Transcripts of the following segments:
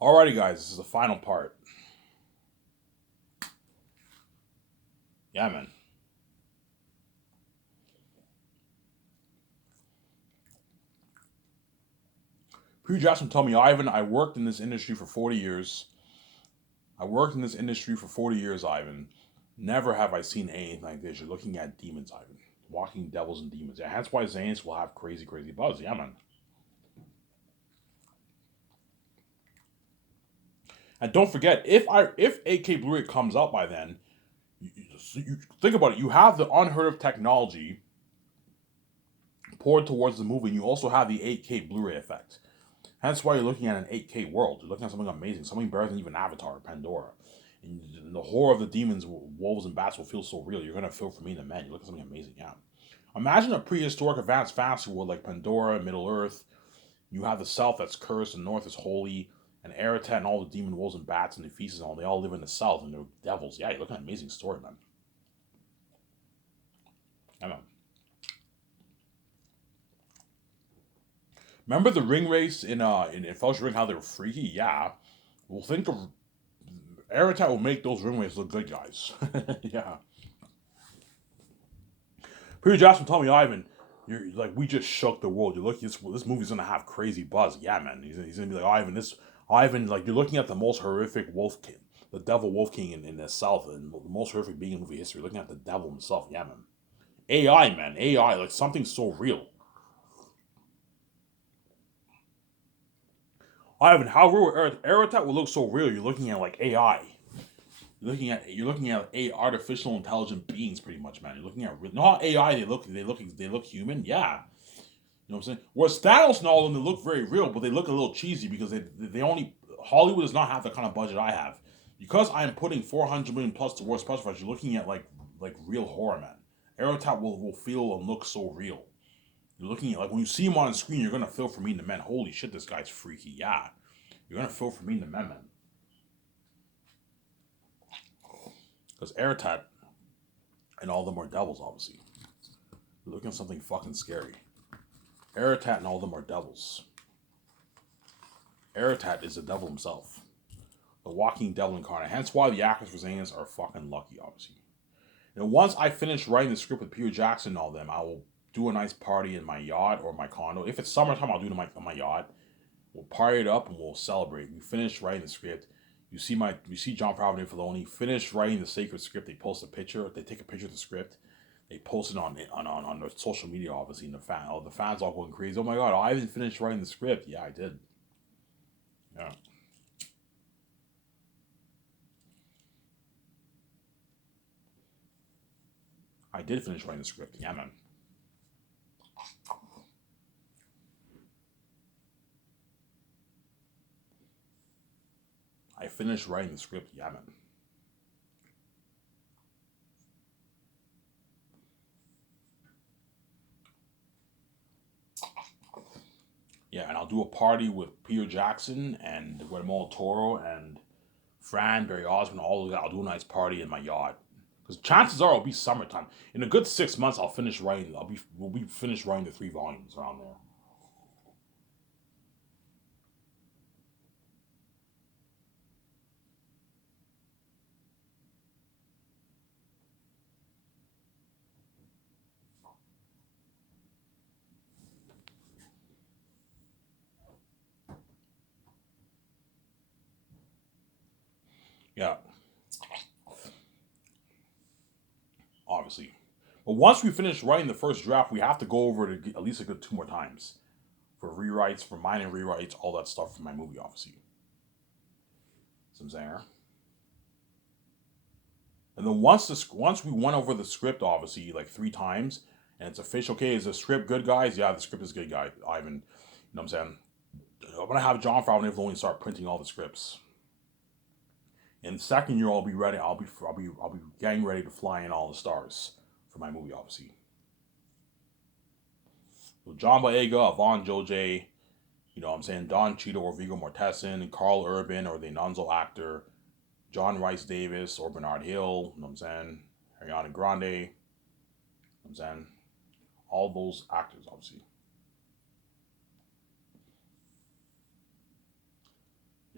Alrighty, guys, this is the final part. Yeah, man. Peter Jackson told me, Ivan, I worked in this industry for 40 years. I worked in this industry for 40 years, Ivan. Never have I seen anything like this. You're looking at demons, Ivan. Walking devils and demons. Yeah, that's why Zane's will have crazy, crazy buzz. Yeah, man. And don't forget, if AK Blu-ray comes out by then, you think about it. You have the unheard of technology poured towards the movie, and you also have the 8K Blu-ray effect. That's why you're looking at an 8K world. You're looking at something amazing, something better than even Avatar or Pandora. And the horror of the demons, wolves, and bats will feel so real. You're gonna feel for me and the men. You look at something amazing. Yeah. Imagine a prehistoric advanced fantasy world like Pandora, Middle Earth. You have the South that's cursed, and North is holy, and Aratat and all the demon wolves and bats and the feasts and all. They all live in the South, and they're devils. Yeah, you're looking at an amazing story, man. Yeah, man. Remember the ring race in Fellowship Ring? How they were freaky? Yeah. Well, think of Aratat will make those ring races look good, guys. Yeah. Peter Jackson told me, Ivan, you're like we just shook the world. You're looking this movie's gonna have crazy buzz. Yeah, man. He's gonna be like Ivan, like you're looking at the most horrific wolf king, the devil wolf king in the south, and the most horrific being in movie history. Looking at the devil himself. Yeah, man. AI, man. AI, like something so real. Ivan, how real Aratat will look so real? You're looking at like AI. You're looking at artificial intelligent beings, pretty much, man. You're looking at not AI. They look human. Yeah, you know what I'm saying? Whereas Thanos and all of them, they look very real, but they look a little cheesy because they only Hollywood does not have the kind of budget I have. Because I am putting 400 million plus towards special effects, you're looking at like real horror, man. Aerotop will feel and look so real. You're looking at like when you see him on screen, you're gonna feel for me and the men. Holy shit, this guy's freaky. Yeah, you're gonna feel for me and the men, man. Because Aerotop and all of them are devils, obviously. You're looking at something fucking scary. Aratat and all of them are devils. Aratat is the devil himself. The walking devil incarnate. Hence why the actors for Zanes are fucking lucky, obviously. Once I finish writing the script with Peter Jackson and all them, I will do a nice party in my yacht or my condo. If it's summertime, I'll do it on my yacht. We'll party it up and we'll celebrate. We finish writing the script. You see John Favreau and Filoni finish writing the sacred script. They post a picture. They take a picture of the script. They post it on their social media, obviously, and the fans all going crazy. Oh my god, I haven't finished writing the script. Yeah, I did. Yeah, I did finish writing the script. Yeah, man. I finished writing the script. Yeah, man. Yeah, and I'll do a party with Peter Jackson and Guillermo del Toro and Fran, Barry Osmond, all of that. I'll do a nice party in my yacht. Because chances are it'll be summertime. In a good 6 months, I'll finish writing. We'll be finished writing the 3 volumes around there. Yeah, obviously. But once we finish writing the first draft, we have to go over it at least a good 2 more times for rewrites, for minor rewrites, all that stuff for my movie, obviously. See what I'm saying? And then once we went over the script, obviously, like 3 times, and it's official. Okay, is the script good, guys? Yeah, the script is good, guy. Ivan, you know what I'm saying? I'm gonna have John Favreau and only start printing all the scripts. In the second year, I'll be ready. I'll be getting ready to fly in all the stars for my movie, obviously. So John Boyega, Yvonne Joje, you know what I'm saying, Don Cheadle or Viggo Mortensen, Carl Urban or the Nonzo actor, John Rice Davis or Bernard Hill, you know what I'm saying, Ariana Grande, you know what I'm saying, all those actors, obviously.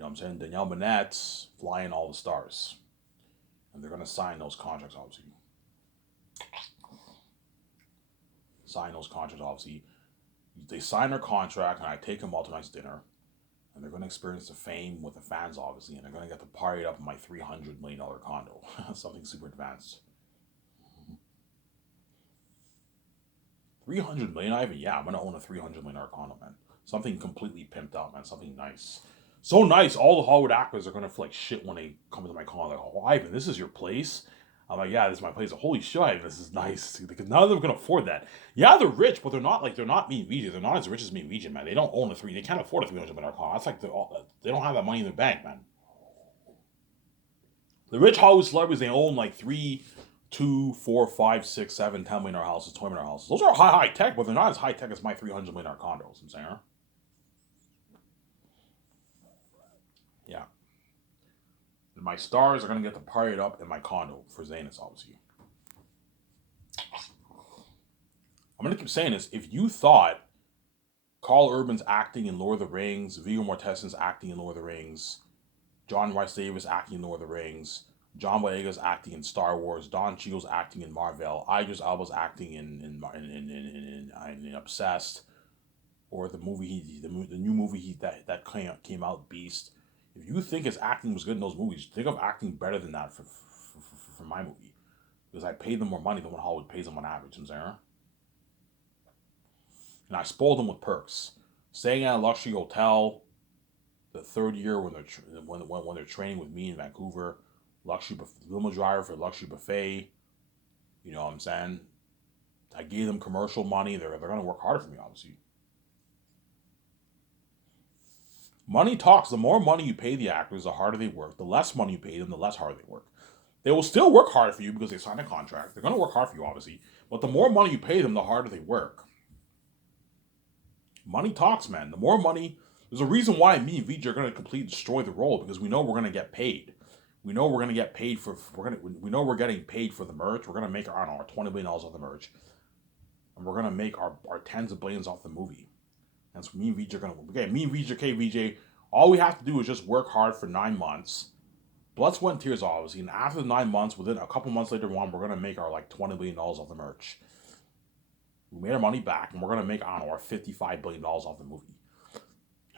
know what I'm saying? Danielle Manette's flying all the stars. And they're going to sign those contracts, obviously. Sign those contracts, obviously. They sign their contract, and I take them out to a nice dinner. And they're going to experience the fame with the fans, obviously. And they're going to get to party up in my $300 million condo. Something super advanced. 300 million, Ivan? Yeah, I'm going to own a $300 million condo, man. Something completely pimped out, man. Something nice. So nice, all the Hollywood actors are gonna feel like shit when they come to my condo. Like, oh, Ivan, this is your place? I'm like, yeah, this is my place. Holy shit, Ivan, this is nice. Because none of them can afford that. Yeah, they're rich, but they're not me and VJ. They're not as rich as me and VJ, man. They don't own they can't afford a $300 million condo. That's like, they don't have that money in their bank, man. The rich Hollywood celebrities, they own like 3, 2, 4, 5, 6, 7, $10 million houses, $20 million houses. Those are high tech, but they're not as high tech as my $300 million condos, I'm saying. Yeah. My stars are gonna get to party it up in my condo for Zanus, obviously. I'm gonna keep saying this. If you thought Carl Urban's acting in Lord of the Rings, Viggo Mortensen's acting in Lord of the Rings, John Rhys Davis acting in Lord of the Rings, John Boyega's acting in Star Wars, Don Cheadle's acting in Marvel, Idris Elba's acting in Obsessed, or the movie the new movie that came out, Beast. If you think his acting was good in those movies, think of acting better than that for my movie. Because I paid them more money than what Hollywood pays them on average, you know what I'm saying? And I spoiled them with perks. Staying at a luxury hotel the third year when they're training with me in Vancouver, luxury limo driver for luxury buffet. You know what I'm saying? I gave them commercial money. They're gonna work harder for me, obviously. Money talks. The more money you pay the actors, the harder they work. The less money you pay them, the less hard they work. They will still work hard for you because they signed a contract. They're going to work hard for you, obviously. But the more money you pay them, the harder they work. Money talks, man. The more money, there's a reason why me and VJ are going to completely destroy the role because we know we're going to get paid. We know we're going to get paid we know we're getting paid for the merch. We're going to make our $20 billion off the merch. And we're going to make our tens of billions off the movie. And so me and VJ are going to, okay, me and VJ, okay, VJ, all we have to do is just work hard for 9 months. Blood, sweat, and tears, obviously. And after the 9 months, within a couple months later on, we're going to make our like $20 billion off the merch. We made our money back, and we're going to make, our $55 billion off the movie.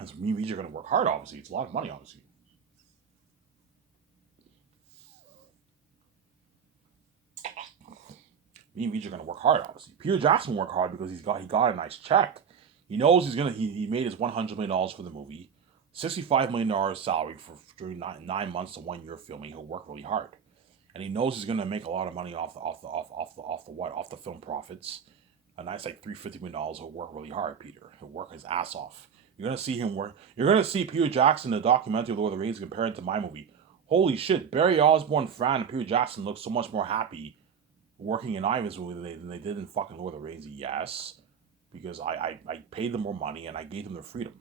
And so me and VJ are going to work hard, obviously. It's a lot of money, obviously. Me and VJ are going to work hard, obviously. Peter Jackson worked hard because he got a nice check. He knows he made his $100 million for the movie. $65 million salary for during 9 months to 1 year filming. He'll work really hard, and he knows he's gonna make a lot of money off the film profits. A nice like $350 million. He'll work really hard, Peter. He'll work his ass off. You're gonna see him work. You're gonna see Peter Jackson in the documentary Lord of the Rings compared to my movie. Holy shit! Barry Osborne, Fran, and Peter Jackson look so much more happy working in Ivan's movie than they did in fucking Lord of the Rings. Yes, because I paid them more money and I gave them their freedom.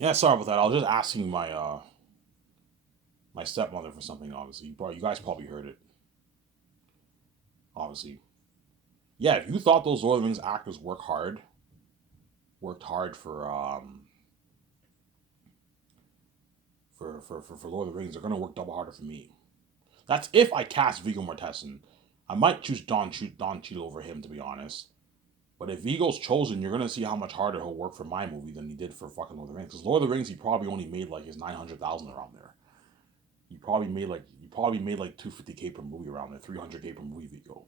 Yeah, sorry about that. I was just asking my stepmother for something. Obviously, you guys probably heard it. Obviously, yeah. If you thought those Lord of the Rings actors worked hard for Lord of the Rings, they're gonna work double harder for me. That's if I cast Viggo Mortensen. I might choose Don Cheadle over him, to be honest. But if Viggo's chosen, you're gonna see how much harder he'll work for my movie than he did for fucking Lord of the Rings. Because Lord of the Rings, he probably only made like his 900,000 around there. He probably made like 250K per movie around there, 300K per movie, Viggo.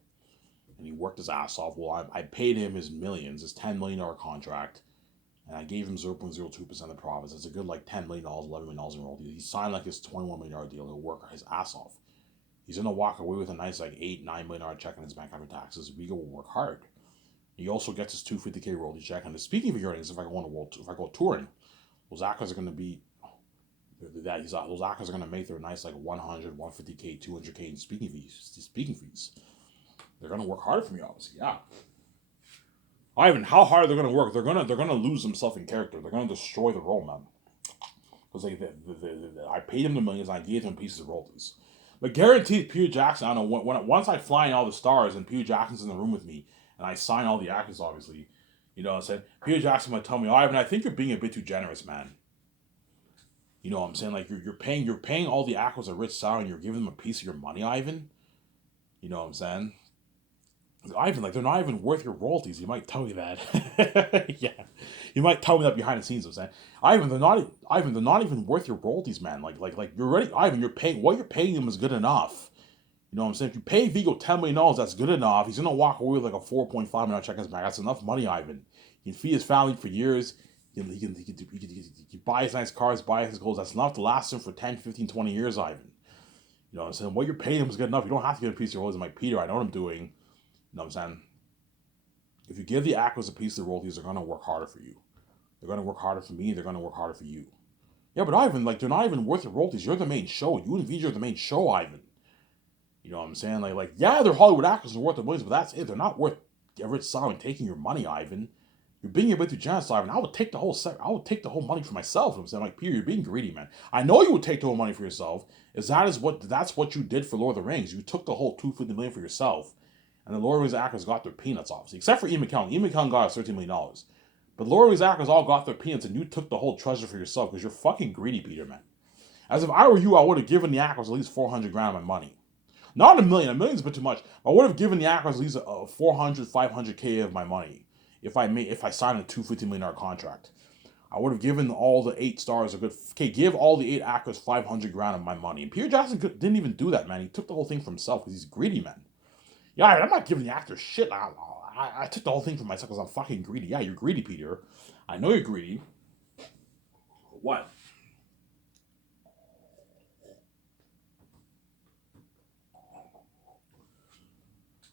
And he worked his ass off. Well, I paid him his millions, his $10 million contract, and I gave him 0.02% of the profits. It's a good like $10 million, $11 million in royalties. He signed like his $21 million deal. He'll work his ass off. He's gonna walk away with a nice like $8-9 million check in his bank after taxes. Vigo will work hard. He also gets his $250K royalty check. And speaking of earnings, if I go touring, those actors are gonna be those actors are gonna make their nice like 100, 150K, 200K in speaking fees. They're gonna work hard for me, obviously. Yeah. Ivan, how hard they're gonna work? They're gonna lose themselves in character. They're gonna destroy the role, man. Because I paid them the millions, and I gave them pieces of royalties. But guaranteed, Peter Jackson. I don't know once I fly in all the stars and Peter Jackson's in the room with me, and I sign all the actors, obviously. You know what I'm saying? Peter Jackson might tell me, Ivan, I think you're being a bit too generous, man. You know what I'm saying? Like you're paying all the actors a rich salary and you're giving them a piece of your money, Ivan. You know what I'm saying? Ivan, like they're not even worth your royalties. You might tell me that. Yeah. You might tell me that behind the scenes, I'm saying. Ivan, they're not even worth your royalties, man. Like you're already Ivan, what you're paying them is good enough. You know what I'm saying? If you pay Vigo $10 million, that's good enough. He's gonna walk away with like a $4.5 million check in his back. That's enough money, Ivan. He can feed his family for years. He can buy his nice cars, buy his clothes. That's enough to last him for 10, 15, 20 years, Ivan. You know what I'm saying? What you're paying him is good enough. You don't have to get a piece of your royalties like Peter. I know what I'm doing. You know what I'm saying? If you give the actors a piece of the royalties, they're going to work harder for you. They're going to work harder for me. They're going to work harder for you. Yeah, but Ivan, like, they're not even worth the royalties. You're the main show. You and VJ are the main show, Ivan. You know what I'm saying? Yeah, they're Hollywood actors and worth the millions, but that's it. They're not worth Everett Simon taking your money, Ivan. You're being a bit too generous, Ivan. I would take the whole money for myself. I'm saying, like, Peter, you're being greedy, man. I know you would take the whole money for yourself. That's what you did for Lord of the Rings. You took the whole $250 million for yourself. And the Lord of the Rings actors got their peanuts, obviously. Except for Ian McKellen. Ian McKellen got $13 million. But Lord of the Rings actors all got their peanuts, and you took the whole treasure for yourself because you're fucking greedy, Peter, man. As if I were you, I would have given the actors at least $400,000 of my money. Not $1 million. $1 million's a bit too much. I would have given the actors at least $400,000, $500,000 of my money if I signed a $250 million contract. I would have given all the 8 stars a good. Okay, give all the 8 actors $500,000 of my money. And Peter Jackson didn't even do that, man. He took the whole thing for himself because he's greedy, man. Yeah, I'm not giving the actor shit. I took the whole thing for myself because I'm fucking greedy. Yeah, you're greedy, Peter. I know you're greedy. What?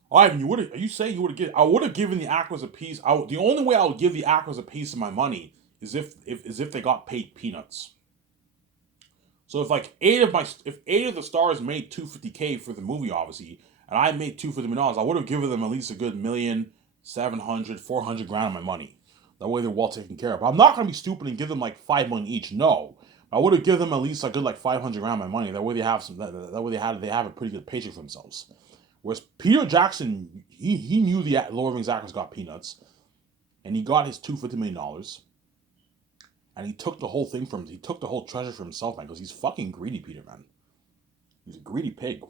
Ivan, are you saying you would have given? I would have given the actors a piece. The only way I would give the actors a piece of my money is if they got paid peanuts. So if 8 of the stars made $250K for the movie, obviously, and I made $250 million, I would have given them at least a good $1,700,000, $400,000 of my money. That way they're well taken care of. But I'm not gonna be stupid and give them like $5 million each. No, I would have given them at least a good like $500,000 of my money. That way they have That way they have a pretty good paycheck for themselves. Whereas Peter Jackson, he knew the Lord of the Rings actors got peanuts, and he got his $250 million. And he took the whole treasure for himself, man, because he's fucking greedy, Peter, man. He's a greedy pig.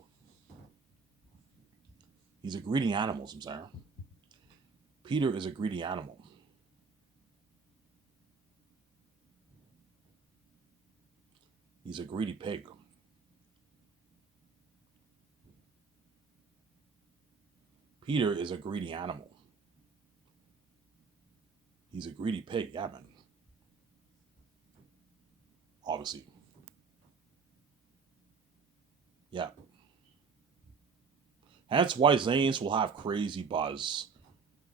He's a greedy animal, Samsara. Peter is a greedy animal. He's a greedy pig. Peter is a greedy animal. He's a greedy pig, yeah, man. Obviously. Yeah. That's why Zanes will have crazy buzz.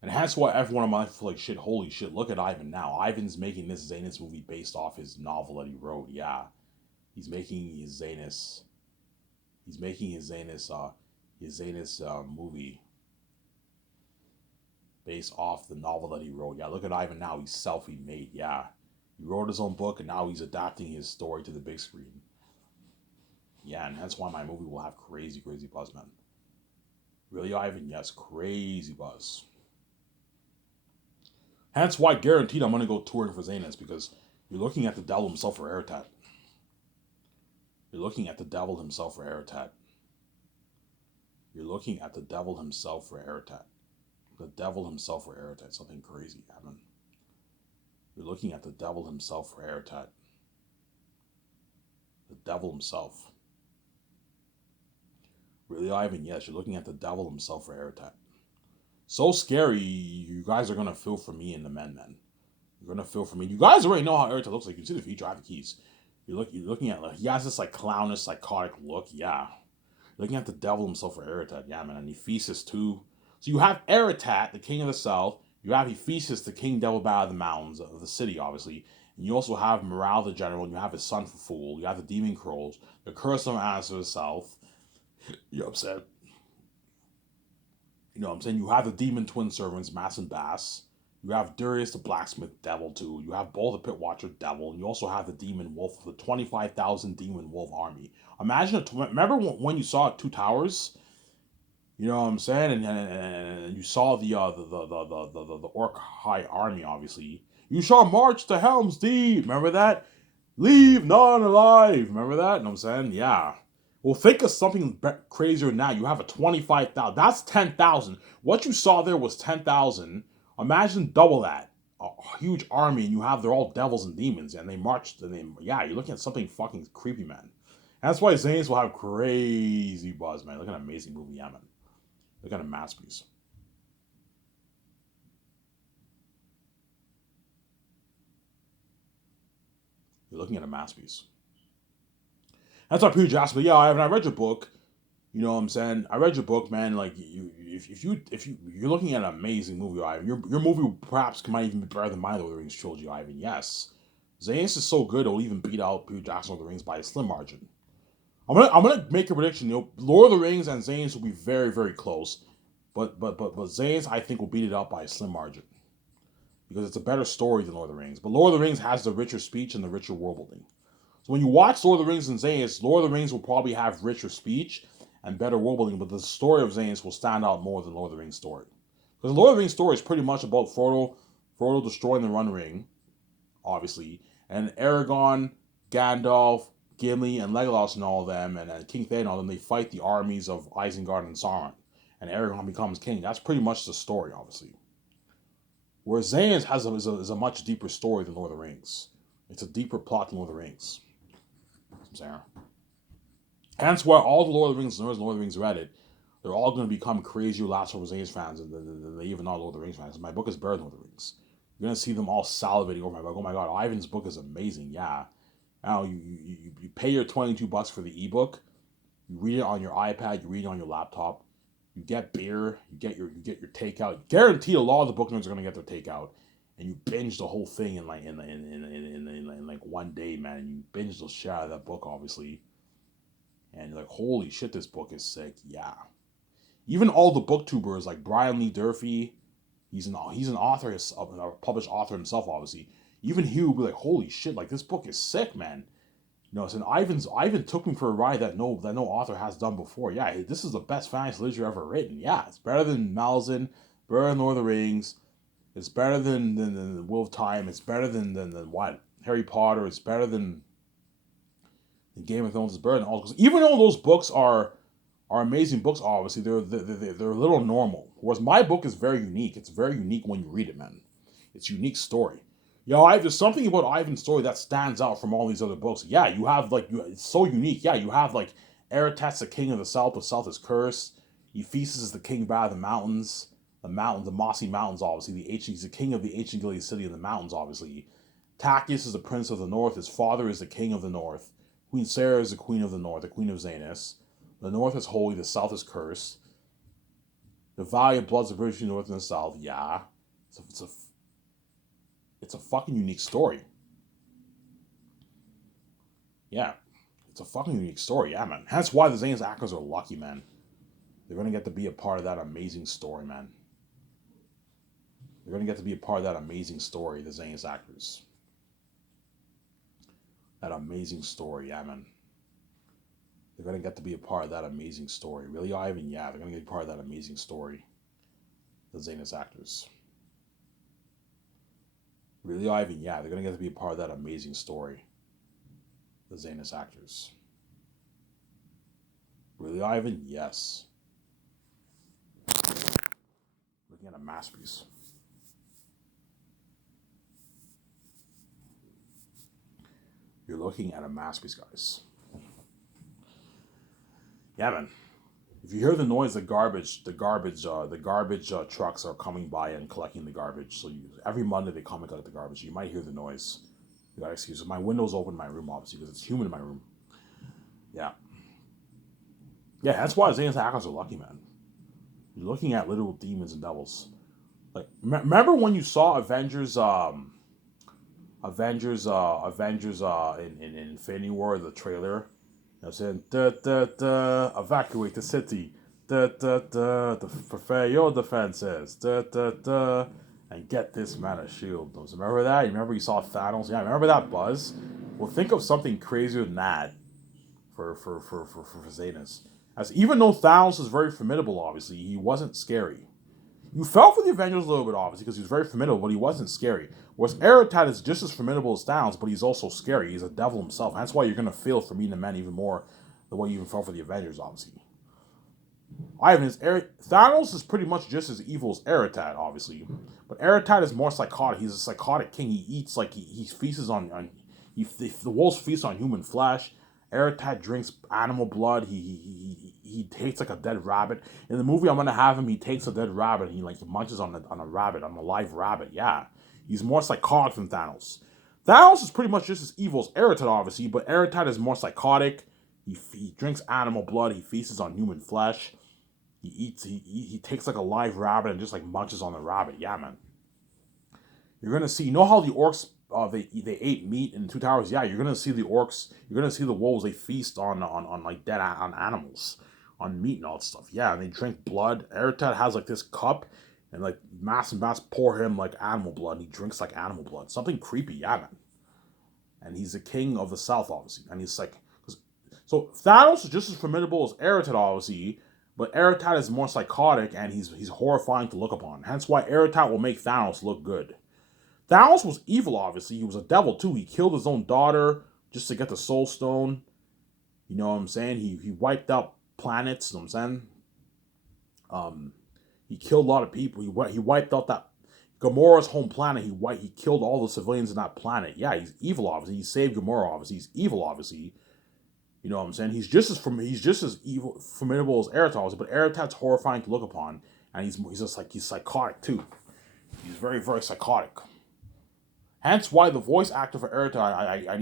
And that's why everyone in my life like, shit, holy shit, look at Ivan now. Ivan's making this Zanus movie based off his novel that he wrote. Yeah. He's making his Zanus movie based off the novel that he wrote. Yeah, look at Ivan now. He's self-made. Yeah. He wrote his own book and now he's adapting his story to the big screen. Yeah, and that's why my movie will have crazy, crazy buzz, man. Really, Ivan? Yes, crazy buzz. Hence why guaranteed I'm going to go touring for Zanus, because you're looking at the devil himself for Aratat. You're looking at the devil himself for Aratat. You're looking at the devil himself for Aratat. The devil himself for Aratat. Something crazy, Ivan. You're looking at the devil himself for Aratat. The devil himself. Really, Ivan? Yes, you're looking at the devil himself for Aratat. So scary, you guys are going to feel for me and the men. You're gonna feel for me. You guys already know how Erta looks like. You see the feature. I have the keys. You're looking at like he has this like clownish, psychotic look. Yeah, looking at the devil himself for Eratat. Yeah, man, and Ephesus too. So you have Eratat, the king of the south. You have Ephesus, the king devil bat of the mountains of the city, obviously. And you also have Morale, the general. And you have his son for fool. You have the demon crows, the curse of Annas of the south. You know what I'm saying? You know what I'm saying? You have the demon twin servants, Mass and Bass. You have Darius the blacksmith devil too. You have Bull the pit watcher devil. And you also have the demon wolf, the 25,000 demon wolf army. Imagine, remember when you saw Two Towers? You know what I'm saying? And you saw the Orc High Army, obviously. You shall march to Helm's Deep. Remember that? Leave none alive. Remember that? You know what I'm saying? Yeah. Well, think of something crazier now. You have a 25,000. That's 10,000. What you saw there was 10,000. Imagine double that. A huge army, and you have, they're all devils and demons, and they marched, and they, yeah, you're looking at something fucking creepy, man. And that's why Zanes will have crazy buzz, man. Look at an amazing movie, yeah, man. Look at a masterpiece. You're looking at a masterpiece. That's why Peter Jackson. But yeah, I read your book. You know what I'm saying? I read your book, man. Like you're looking at an amazing movie, Ivan. Your movie perhaps might even be better than my Lord of the Rings trilogy, Ivan. Yes, Zanis is so good it'll even beat out Peter Jackson of the Rings by a slim margin. I'm gonna make a prediction. You know, Lord of the Rings and Zanes will be very very close, but Zanes I think will beat it out by a slim margin because it's a better story than Lord of the Rings. But Lord of the Rings has the richer speech and the richer world building. So when you watch Lord of the Rings and Zanes, Lord of the Rings will probably have richer speech and better world building, but the story of Zanes will stand out more than Lord of the Rings story. Because the Lord of the Rings story is pretty much about Frodo destroying the One Ring, obviously, and Aragorn, Gandalf, Gimli, and Legolas and all of them, and King Theoden and all of them, they fight the armies of Isengard and Sauron, and Aragorn becomes king. That's pretty much the story, obviously. Whereas Zanes is a much deeper story than Lord of the Rings. It's a deeper plot than Lord of the Rings. I'm saying. Hence why all the Lord of the Rings nerds and Lord of the Rings Reddit, they're all going to become crazy Last of Us fans, and they even are Lord of the Rings fans. My book is better than Lord of the Rings. You're going to see them all salivating over my book. Oh my god, Ivan's book is amazing. Yeah. Now you pay your $22 for the ebook. You read it on your iPad. You read it on your laptop. You get beer. You get your takeout. Guaranteed, a lot of the book nerds are going to get their takeout, and you binge the whole thing in like one day, man. And you binge the shit out of that book, obviously. And you're like, holy shit, this book is sick. Yeah. Even all the booktubers like Brian Lee Durfee, he's an author, a published author himself, obviously. Even he would be like, holy shit, like this book is sick, man. You know, so Ivan took me for a ride that no author has done before. Yeah, this is the best fantasy literature ever written. Yeah, it's better than Malazan, better than Lord of the Rings. It's better than Wheel of Time. It's better than what? Harry Potter. It's better than Game of Thrones. It's better than all. Because even though those books are amazing books, obviously they're a little normal. Whereas my book is very unique. It's very unique when you read it, man. It's a unique story. There's something about Ivan's story that stands out from all these other books. Yeah, you have it's so unique. Yeah, you have like Eretat's the king of the south is cursed. Ephesus is the king by the mountains. The mossy mountains, obviously. He's the king of the ancient Gilead city in the mountains, obviously. Tachys is the prince of the north. His father is the king of the north. Queen Sarah is the queen of the north, the queen of Zanus. The north is holy, the south is cursed. The valley of blood's the bridge between the north and the south. Yeah, it's a fucking unique story. Yeah, it's a fucking unique story. Yeah, man. That's why the Zane's actors are lucky, man. They're gonna get to be a part of that amazing story, man. They're gonna get to be a part of that amazing story, the Zane's actors. That amazing story, yeah, man. They're gonna get to be a part of that amazing story. Really, Ivan? Yeah, they're gonna get a part of that amazing story. The Zanus actors. Really, Ivan? Yeah, they're gonna get to be a part of that amazing story. The Zanus actors. Really, Ivan? Yes. Looking at a masterpiece. You're looking at a masterpiece, guys. Yeah, man. If you hear the noise, the garbage trucks are coming by and collecting the garbage. So every Monday they come and collect the garbage. You might hear the noise. You gotta excuse it. My window's open in my room, obviously, because it's humid in my room. Yeah, yeah. That's why Zane's hackers are lucky, man. You're looking at literal demons and devils. Like, remember when you saw Avengers, in Infinity War, the trailer? You know, saying, evacuate the city, prepare your defenses, and get this man a shield. Remember that? You remember you saw Thanos? Yeah, remember that buzz? Well, think of something crazier than that for Zanus. As even though Thanos is very formidable, obviously, he wasn't scary. You felt for the Avengers a little bit, obviously, because he was very formidable, but he wasn't scary. Whereas Eritad is just as formidable as Thanos, but he's also scary. He's a devil himself. That's why you're going to feel for meeting the men even more than what you even felt for the Avengers, obviously. Thanos is pretty much just as evil as Eritad, obviously. But Eritad is more psychotic. He's a psychotic king. He eats like he feasts on the wolves feast on human flesh. Eritad drinks animal blood. He takes like a dead rabbit. In the movie, I'm gonna have him. He takes a dead rabbit. And he like munches on a rabbit, on a live rabbit. Yeah, he's more psychotic than Thanos. Thanos is pretty much just as evil as Eritad, obviously, but Eritad is more psychotic. He drinks animal blood. He feasts on human flesh. He takes like a live rabbit and just like munches on the rabbit. Yeah, man. You're gonna see. You know how the orcs they ate meat in Two Towers? Yeah, you're gonna see the orcs. You're gonna see the wolves. They feast on like dead on animals, on meat and all that stuff. Yeah, and they drink blood. Eritad has like this cup, and like mass and mass pour him like animal blood. And he drinks like animal blood. Something creepy. Yeah, man. And he's the king of the South, obviously. And he's like, so Thanos is just as formidable as Eritad, obviously. But Eritad is more psychotic and he's horrifying to look upon. Hence why Eritad will make Thanos look good. Thanos was evil, obviously. He was a devil too. He killed his own daughter just to get the Soul Stone. You know what I'm saying? He wiped out planets. You know what I'm saying? He killed a lot of people. He wiped out that Gamora's home planet. He killed all the civilians in that planet. Yeah, he's evil, obviously. He saved Gamora, obviously. He's evil, obviously. You know what I'm saying? He's just as evil, formidable as Eritad, but Eritad's horrifying to look upon, and he's psychotic too. He's very very psychotic. Hence why the voice actor for Eritad, I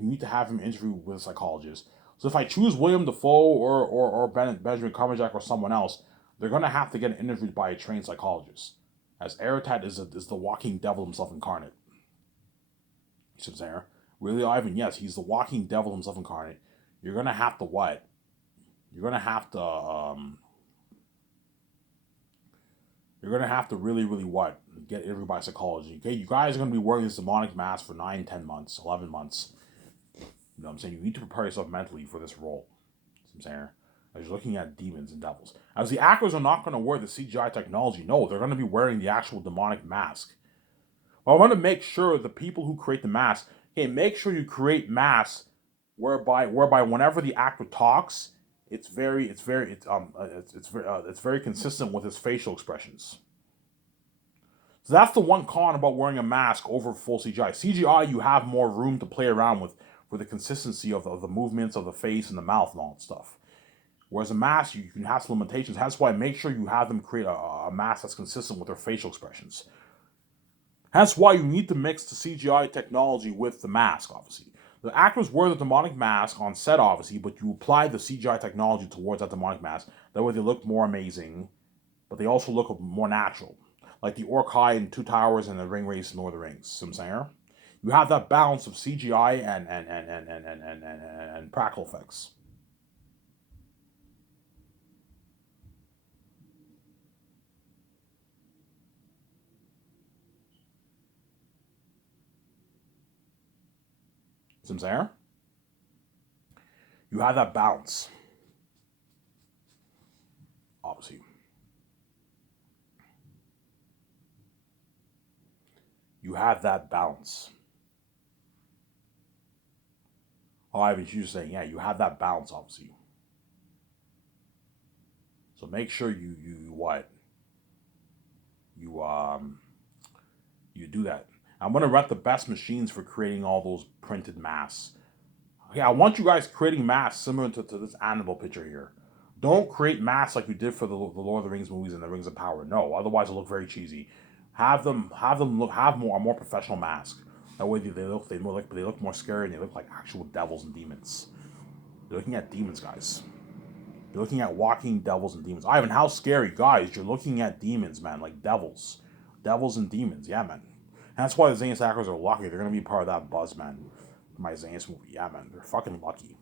need to have him interview with a psychologist. So if I choose William Dafoe or Benjamin Cumberbatch or someone else, they're gonna have to get interviewed by a trained psychologist, as Eritad is the walking devil himself incarnate. You see what I'm saying? Really, Ivan? Yes, he's the walking devil himself incarnate. You're gonna have to what? You're gonna have to you're gonna have to really, really what? Get interviewed by psychology. Okay, you guys are gonna be wearing this demonic mask for 9, 10 months, 11 months. You know what I'm saying? You need to prepare yourself mentally for this role. You know what I'm saying? As you're looking at demons and devils. As the actors are not gonna wear the CGI technology, no, they're gonna be wearing the actual demonic mask. Well, I want to make sure the people who create the mask, okay, make sure you create masks whereby whenever the actor talks, it's very consistent with his facial expressions. So that's the one con about wearing a mask over full CGI. CGI, you have more room to play around with for the consistency of the movements of the face and the mouth and all that stuff. Whereas a mask, you can have some limitations. That's why make sure you have them create a mask that's consistent with their facial expressions. That's why you need to mix the CGI technology with the mask, obviously. The actors wear the demonic mask on set, obviously, but you apply the CGI technology towards that demonic mask. That way they look more amazing, but they also look more natural. Like the Orc-hai in Two Towers and the Ringwraiths in Lord of the Rings. See what I'm saying? You have that balance of CGI and practical effects. See what I'm saying? You have that balance, obviously. You have that balance. Oh, I was just saying, yeah, you have that balance, obviously. So make sure you what you do that. I'm gonna rent the best machines for creating all those printed masks. Okay, I want you guys creating masks similar to this animal picture here. Don't create masks like we did for the Lord of the Rings movies and the Rings of Power. No, otherwise it'll look very cheesy. Have them look have more a more professional mask. That way they look more scary and they look like actual devils and demons. You're looking at demons, guys. You're looking at walking devils and demons. Ivan, how scary, guys! You're looking at demons, man, like devils, and demons. Yeah, man. And that's why the Zane's actors are lucky. They're gonna be part of that buzz, man. My Zane's movie. Yeah, man. They're fucking lucky.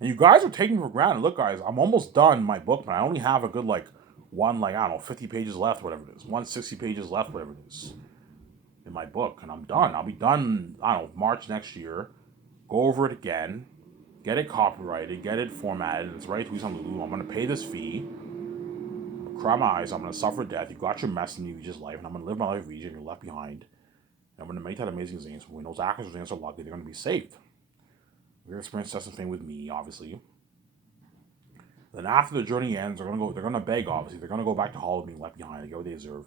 And you guys are taking for granted. Look, guys, I'm almost done my book, man. I only have a good, like, I don't know, 50 pages left, whatever it is. 160 pages left, whatever it is, in my book. And I'm done. I'll be done, I don't know, March next year. Go over it again. Get it copyrighted. Get it formatted. It's right to use on Lulu. I'm going to pay this fee. Cry my eyes. I'm going to suffer death. You got your mess in you just life. And I'm going to live my life region. You're left behind. And I'm going to make that amazing Zane's movie. Those actors and Zane's are lucky. They're going to be saved. We're experiencing such a thing with me, obviously. Then after the journey ends, they're gonna beg, obviously. They're gonna go back to Hollywood being left behind. They get what they deserve.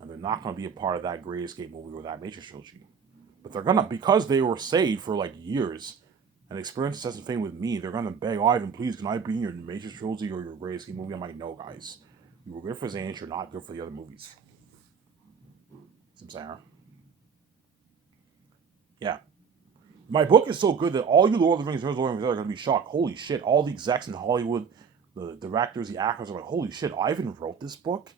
And they're not gonna be a part of that Great Escape movie or that Matrix trilogy. But they're gonna, because they were saved for like years and experienced such a thing with me, they're gonna beg, Ivan, please, can I be in your Matrix trilogy or your Great Escape movie? I'm like, no, guys. You were good for Zane, you're not good for the other movies. See what I'm saying? Yeah. My book is so good that all you Lord of the Rings are going to be shocked. Holy shit, all the execs in Hollywood, the directors, the actors are like, holy shit, Ivan wrote this book?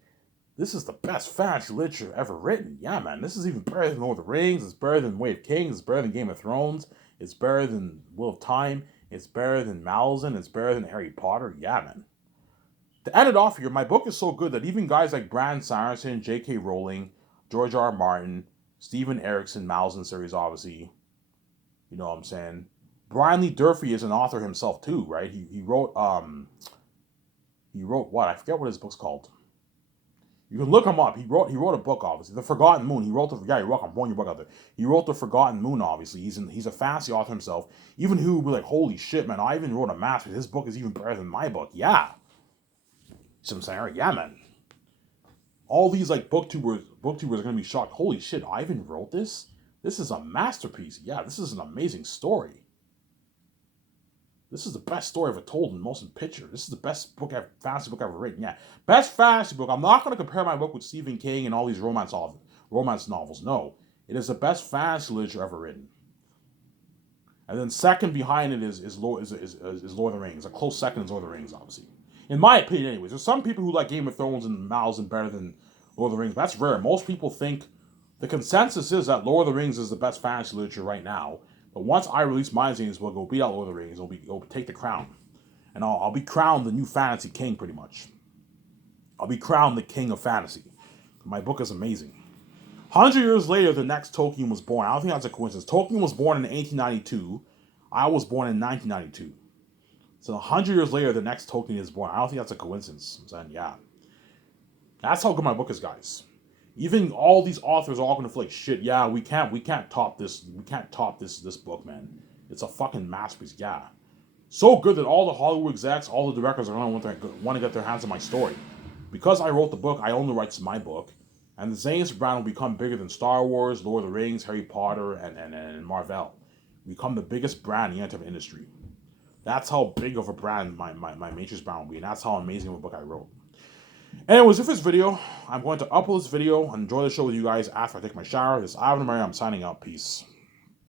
This is the best fantasy literature ever written. Yeah, man, this is even better than Lord of the Rings. It's better than Way of Kings. It's better than Game of Thrones. It's better than Wheel of Time. It's better than Malazan. It's better than Harry Potter. Yeah, man. To end it off here, my book is so good that even guys like Brandon Sanderson, J.K. Rowling, George R. R. Martin, Steven Erikson, Malazan series, obviously, you know what I'm saying? Brian Lee Durfee is an author himself too, right? He wrote what? I forget what his book's called. You can look him up. He wrote a book, obviously, The Forgotten Moon. He wrote I'm throwing your book out there. He wrote The Forgotten Moon, obviously. He's a fantasy author himself. Even who would be like, holy shit, man! I even wrote a masterpiece. His book is even better than my book. Yeah, see what I'm saying? Yeah, man. All these like booktubers are gonna be shocked. Holy shit! Ivan wrote this. This is a masterpiece. Yeah, this is an amazing story. This is the best story ever told in motion picture. This is the best fantasy book ever written. Yeah, best fantasy book. I'm not going to compare my book with Stephen King and all these romance novels. No, it is the best fantasy literature ever written. And then second behind it is Lord of the Rings. A close second is Lord of the Rings, obviously. In my opinion, anyways. There's some people who like Game of Thrones and Malazan better than Lord of the Rings. But that's rare. Most people think the consensus is that Lord of the Rings is the best fantasy literature right now. But once I release my Zane's book, it'll beat out Lord of the Rings. It'll take the crown. And I'll be crowned the new fantasy king, pretty much. I'll be crowned the king of fantasy. My book is amazing. 100 years later, the next Tolkien was born. I don't think that's a coincidence. Tolkien was born in 1892. I was born in 1992. So 100 years later, the next Tolkien is born. I don't think that's a coincidence. I'm saying, yeah. That's how good my book is, guys. Even all these authors are all gonna feel like shit. Yeah, we can't top this. We can't top this book, man. It's a fucking masterpiece. Yeah, so good that all the Hollywood execs, all the directors are gonna want to get their hands on my story. Because I wrote the book, I own the rights to my book, and the Zane's brand will become bigger than Star Wars, Lord of the Rings, Harry Potter, and Marvel. Become the biggest brand in the entertainment industry. That's how big of a brand my Matrix brand will be, and that's how amazing of a book I wrote. Anyways, with this video, I'm going to upload this video and enjoy the show with you guys after I take my shower. This is Ivan Murray. I'm signing out. Peace.